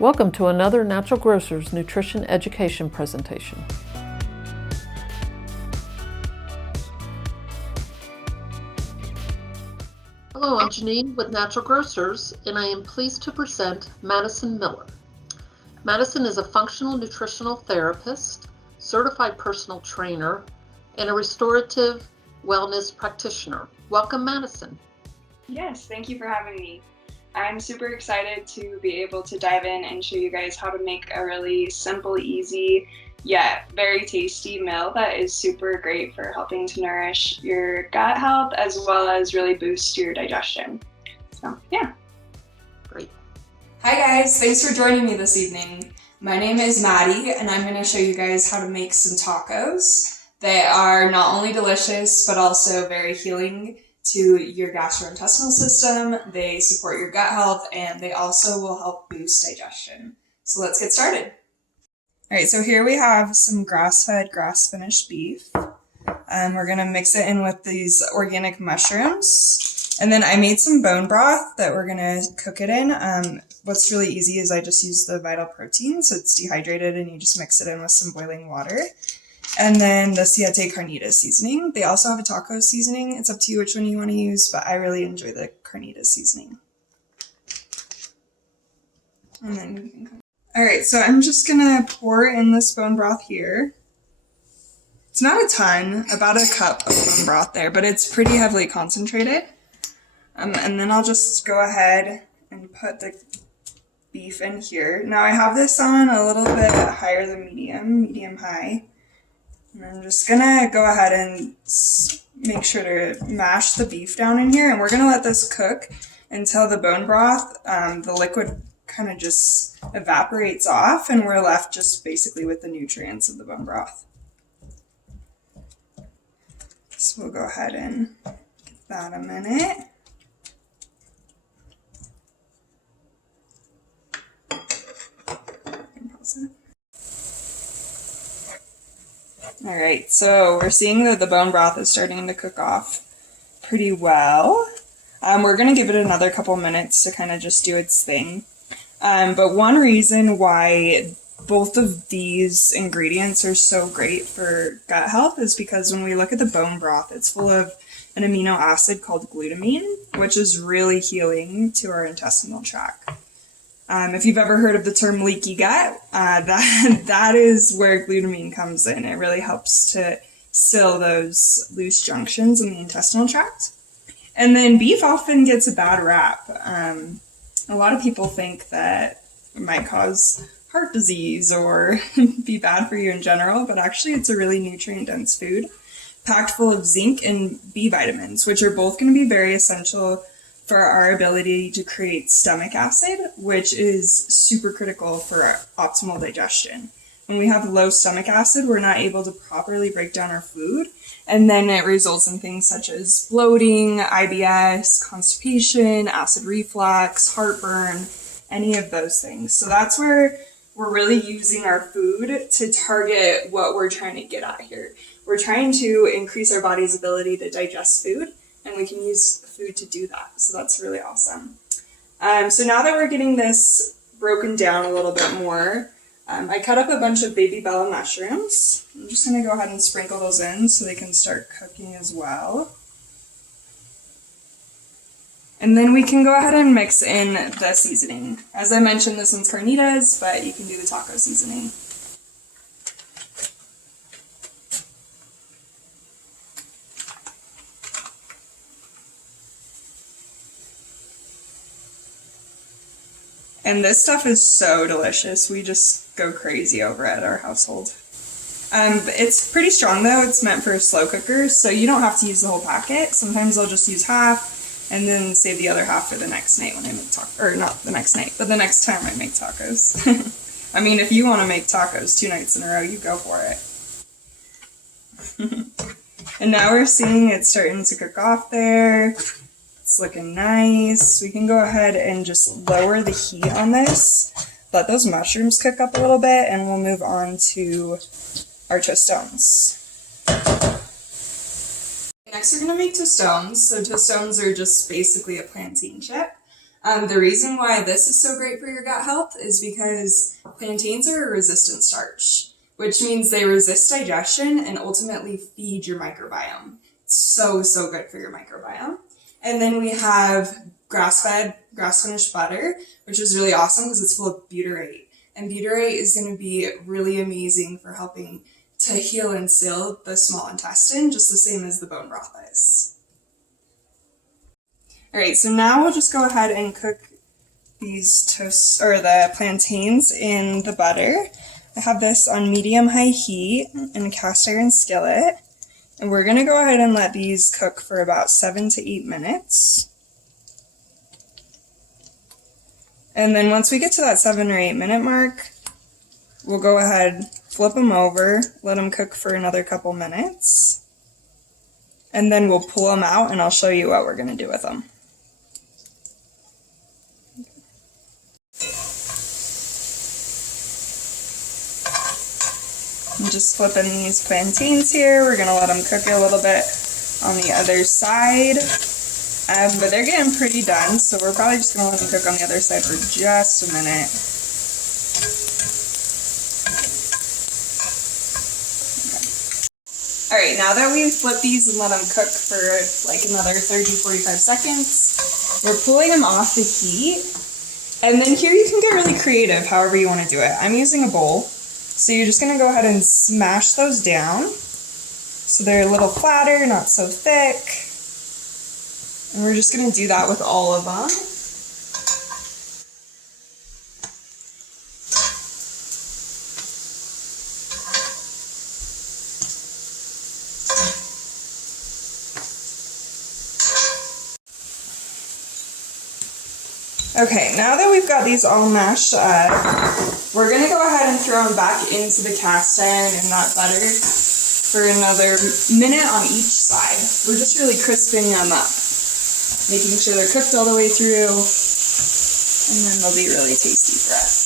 Welcome to another Natural Grocers Nutrition Education presentation. Hello, I'm Janine with Natural Grocers, and I am pleased to present Madison Miller. Madison is a functional nutritional therapist, certified personal trainer, and a restorative wellness practitioner. Welcome, Madison. Yes, thank you for having me. I'm super excited to be able to dive in and show you guys how to make a really simple, easy, yet very tasty meal that is super great for helping to nourish your gut health as well as really boost your digestion. So, yeah. Great. Hi guys, thanks for joining me this evening. My name is Maddie and I'm going to show you guys how to make some tacos. They are not only delicious but also very healing to your gastrointestinal system. They support your gut health and they also will help boost digestion. So let's get started. Alright, so here we have some grass-fed, grass-finished beef. We're going to mix it in with these organic mushrooms. And then I made some bone broth that we're going to cook it in. What's really easy is I just use the Vital Protein, so it's dehydrated and you just mix it in with some boiling water. And then the Siete Carnitas seasoning. They also have a taco seasoning. It's up to you which one you want to use, but I really enjoy the Carnitas seasoning. And then we can Alright, so I'm just gonna pour in this bone broth here. It's not a ton, about a cup of bone broth there, but it's pretty heavily concentrated. And then I'll just go ahead and put the beef in here. Now I have this on a little bit higher than medium high. And I'm just gonna go ahead and make sure to mash the beef down in here, and we're gonna let this cook until the bone broth, the liquid kind of just evaporates off and we're left just basically with the nutrients of the bone broth. So we'll go ahead and give that a minute. All right, so we're seeing that the bone broth is starting to cook off pretty well. We're going to give it another couple minutes to kind of just do its thing. But one reason why both of these ingredients are so great for gut health is because when we look at the bone broth, it's full of an amino acid called glutamine, which is really healing to our intestinal tract. If you've ever heard of the term leaky gut, that is where glutamine comes in. It really helps to seal those loose junctions in the intestinal tract. And then beef often gets a bad rap. A lot of people think that it might cause heart disease or be bad for you in general, but actually it's a really nutrient-dense food, packed full of zinc and B vitamins, which are both going to be very essential for our ability to create stomach acid, which is super critical for our optimal digestion. When we have low stomach acid, we're not able to properly break down our food, and then it results in things such as bloating, IBS, constipation, acid reflux, heartburn, any of those things. So that's where we're really using our food to target what we're trying to get at here. We're trying to increase our body's ability to digest food, and we can use food to do that. So that's really awesome. So now that we're getting this broken down a little bit more, I cut up a bunch of baby bella mushrooms. I'm just going to go ahead and sprinkle those in so they can start cooking as well. And then we can go ahead and mix in the seasoning. As I mentioned, this one's carnitas, but you can do the taco seasoning. And this stuff is so delicious. We just go crazy over it at our household. It's pretty strong though. It's meant for slow cookers, so you don't have to use the whole packet. Sometimes I'll just use half and then save the other half for the next night when I make tacos. Or not the next night, but the next time I make tacos. I mean, if you want to make tacos 2 nights in a row, you go for it. And now we're seeing it starting to cook off there. It's looking nice. We can go ahead and just lower the heat on this, let those mushrooms cook up a little bit, and we'll move on to our tostones. Next we're going to make tostones. So tostones are just basically a plantain chip. The reason why this is so great for your gut health is because plantains are a resistant starch, which means they resist digestion and ultimately feed your microbiome. So good for your microbiome. And then we have grass-fed, grass-finished butter, which is really awesome because it's full of butyrate. And butyrate is going to be really amazing for helping to heal and seal the small intestine, just the same as the bone broth is. All right, so now we'll just go ahead and cook these toasts, or the plantains, in the butter. I have this on medium-high heat in a cast iron skillet. And we're going to go ahead and let these cook for about 7 to 8 minutes. And then once we get to that 7 or 8 minute mark, we'll go ahead, flip them over, let them cook for another couple minutes. And then we'll pull them out and I'll show you what we're going to do with them. I'm just flipping these plantains here. We're going to let them cook a little bit on the other side. But they're getting pretty done, so we're probably just going to let them cook on the other side for just a minute. Okay. Alright, now that we've flipped these and let them cook for like another 30-45 seconds, we're pulling them off the heat. And then here you can get really creative however you want to do it. I'm using a bowl. So you're just going to go ahead and smash those down so they're a little flatter, not so thick. And we're just going to do that with all of them. Okay, now that we've got these all mashed up, we're going to go ahead and throw them back into the cast iron and that butter for another minute on each side. We're just really crisping them up, making sure they're cooked all the way through, and then they'll be really tasty for us.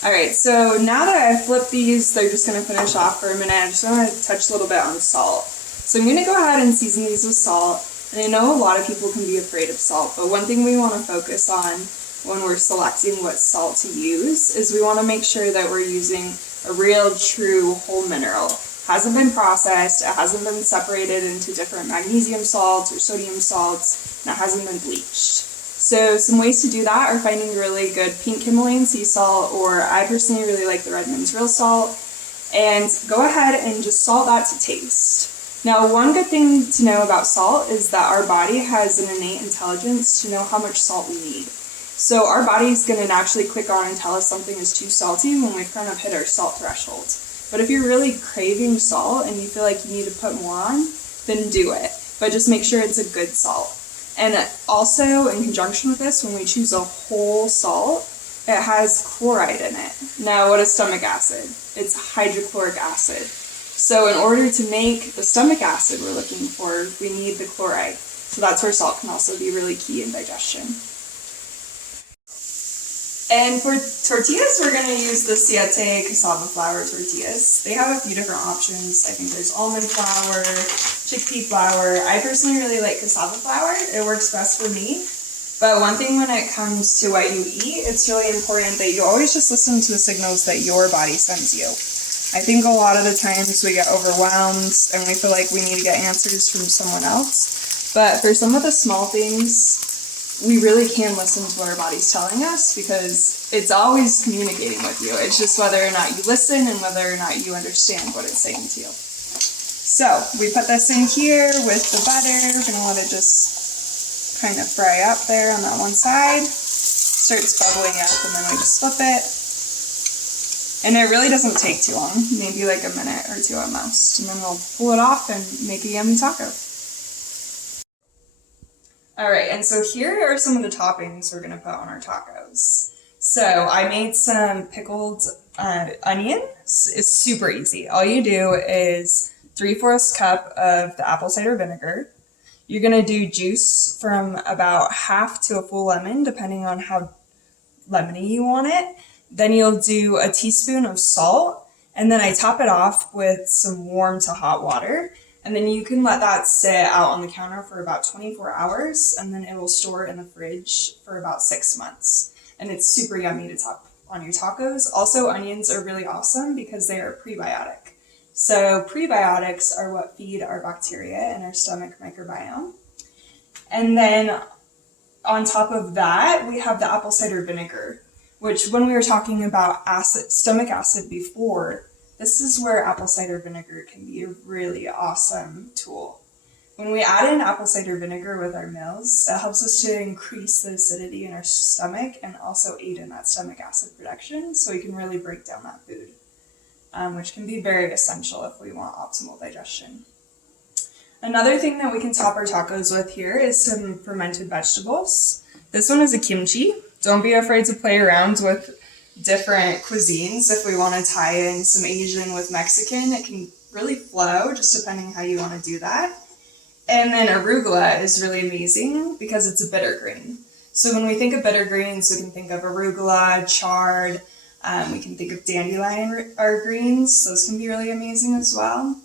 Alright, so now that I've flipped these, they're just going to finish off for a minute. I just want to touch a little bit on salt. So I'm going to go ahead and season these with salt. And I know a lot of people can be afraid of salt, but one thing we want to focus on when we're selecting what salt to use is we want to make sure that we're using a real, true, whole mineral. It hasn't been processed, it hasn't been separated into different magnesium salts or sodium salts, and it hasn't been bleached. So some ways to do that are finding really good pink Himalayan sea salt, or I personally really like the Redmond's Real Salt, and go ahead and just salt that to taste. Now, one good thing to know about salt is that our body has an innate intelligence to know how much salt we need. So our body's going to naturally click on and tell us something is too salty when we've kind of hit our salt threshold. But if you're really craving salt and you feel like you need to put more on, then do it. But just make sure it's a good salt. And also, in conjunction with this, when we choose a whole salt, it has chloride in it. Now, what is stomach acid? It's hydrochloric acid. So in order to make the stomach acid we're looking for, we need the chloride. So that's where salt can also be really key in digestion. And for tortillas, we're going to use the siete cassava flour tortillas. They have a few different options. I think there's almond flour, chickpea flour. I personally really like cassava flour. It works best for me. But one thing when it comes to what you eat, it's really important that you always just listen to the signals that your body sends you. I think a lot of the times we get overwhelmed and we feel like we need to get answers from someone else. But for some of the small things, we really can listen to what our body's telling us because it's always communicating with you. It's just whether or not you listen and whether or not you understand what it's saying to you. So we put this in here with the butter. We're going to let it just kind of fry up there on that one side. Starts bubbling up and then we just flip it. And it really doesn't take too long, maybe like a minute or two at most. And then we'll pull it off and make a yummy taco. Alright, and so here are some of the toppings we're going to put on our tacos. So I made some pickled onions. It's super easy. All you do is 3/4 cup of the apple cider vinegar. You're going to do juice from about half to a full lemon, depending on how lemony you want it. Then you'll do a teaspoon of salt, and then I top it off with some warm to hot water. And then you can let that sit out on the counter for about 24 hours, and then it will store in the fridge for about 6 months. And it's super yummy to top on your tacos. Also, onions are really awesome because they are prebiotic. So prebiotics are what feed our bacteria in our stomach microbiome. And then on top of that, we have the apple cider vinegar, which when we were talking about stomach acid before, this is where apple cider vinegar can be a really awesome tool. When we add in apple cider vinegar with our meals, it helps us to increase the acidity in our stomach and also aid in that stomach acid production, so we can really break down that food, which can be very essential if we want optimal digestion. Another thing that we can top our tacos with here is some fermented vegetables. This one is a kimchi. Don't be afraid to play around with different cuisines. If we want to tie in some Asian with Mexican, it can really flow just depending how you want to do that. And then arugula is really amazing because it's a bitter green. So when we think of bitter greens, we can think of arugula, chard, we can think of dandelion or greens. Those can be really amazing as well.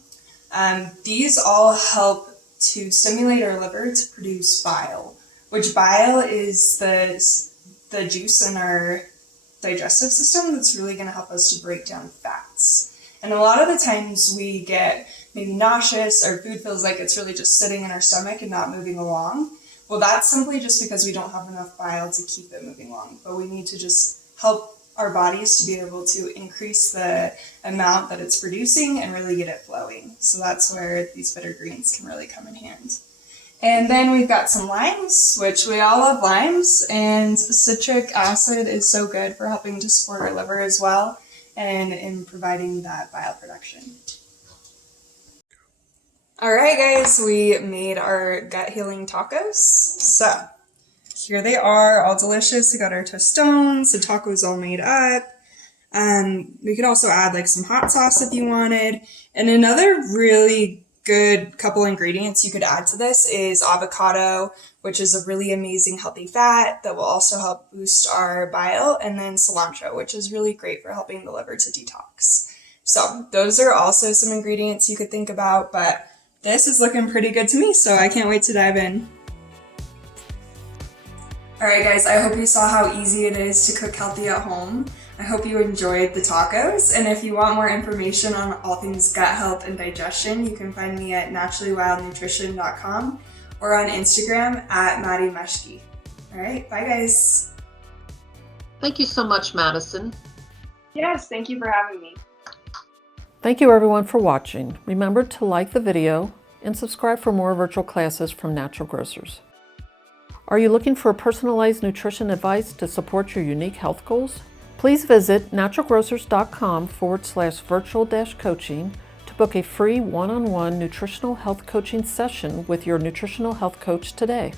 These all help to stimulate our liver to produce bile, which bile is the juice in our digestive system that's really going to help us to break down fats. And a lot of the times we get maybe nauseous or food feels like it's really just sitting in our stomach and not moving along. Well, that's simply just because we don't have enough bile to keep it moving along. But we need to just help our bodies to be able to increase the amount that it's producing and really get it flowing. So that's where these bitter greens can really come in hand. And then we've got some limes, which we all love limes, and citric acid is so good for helping to support our liver as well and in providing that bile production. All right, guys, we made our gut healing tacos. So here they are, all delicious. We got our tostones, the tacos all made up. We could also add like some hot sauce if you wanted. And another really good couple ingredients you could add to this is avocado, which is a really amazing healthy fat that will also help boost our bile, and then cilantro, which is really great for helping the liver to detox. So those are also some ingredients you could think about, but this is looking pretty good to me, so I can't wait to dive in. All right, guys, I hope you saw how easy it is to cook healthy at home. I hope you enjoyed the tacos, and if you want more information on all things gut health and digestion, you can find me at naturallywildnutrition.com or on Instagram at Madison Miller Meschke. All right, bye guys. Thank you so much, Madison. Yes, thank you for having me. Thank you everyone for watching. Remember to like the video and subscribe for more virtual classes from Natural Grocers. Are you looking for personalized nutrition advice to support your unique health goals? Please visit naturalgrocers.com/virtual-coaching to book a free one-on-one nutritional health coaching session with your nutritional health coach today.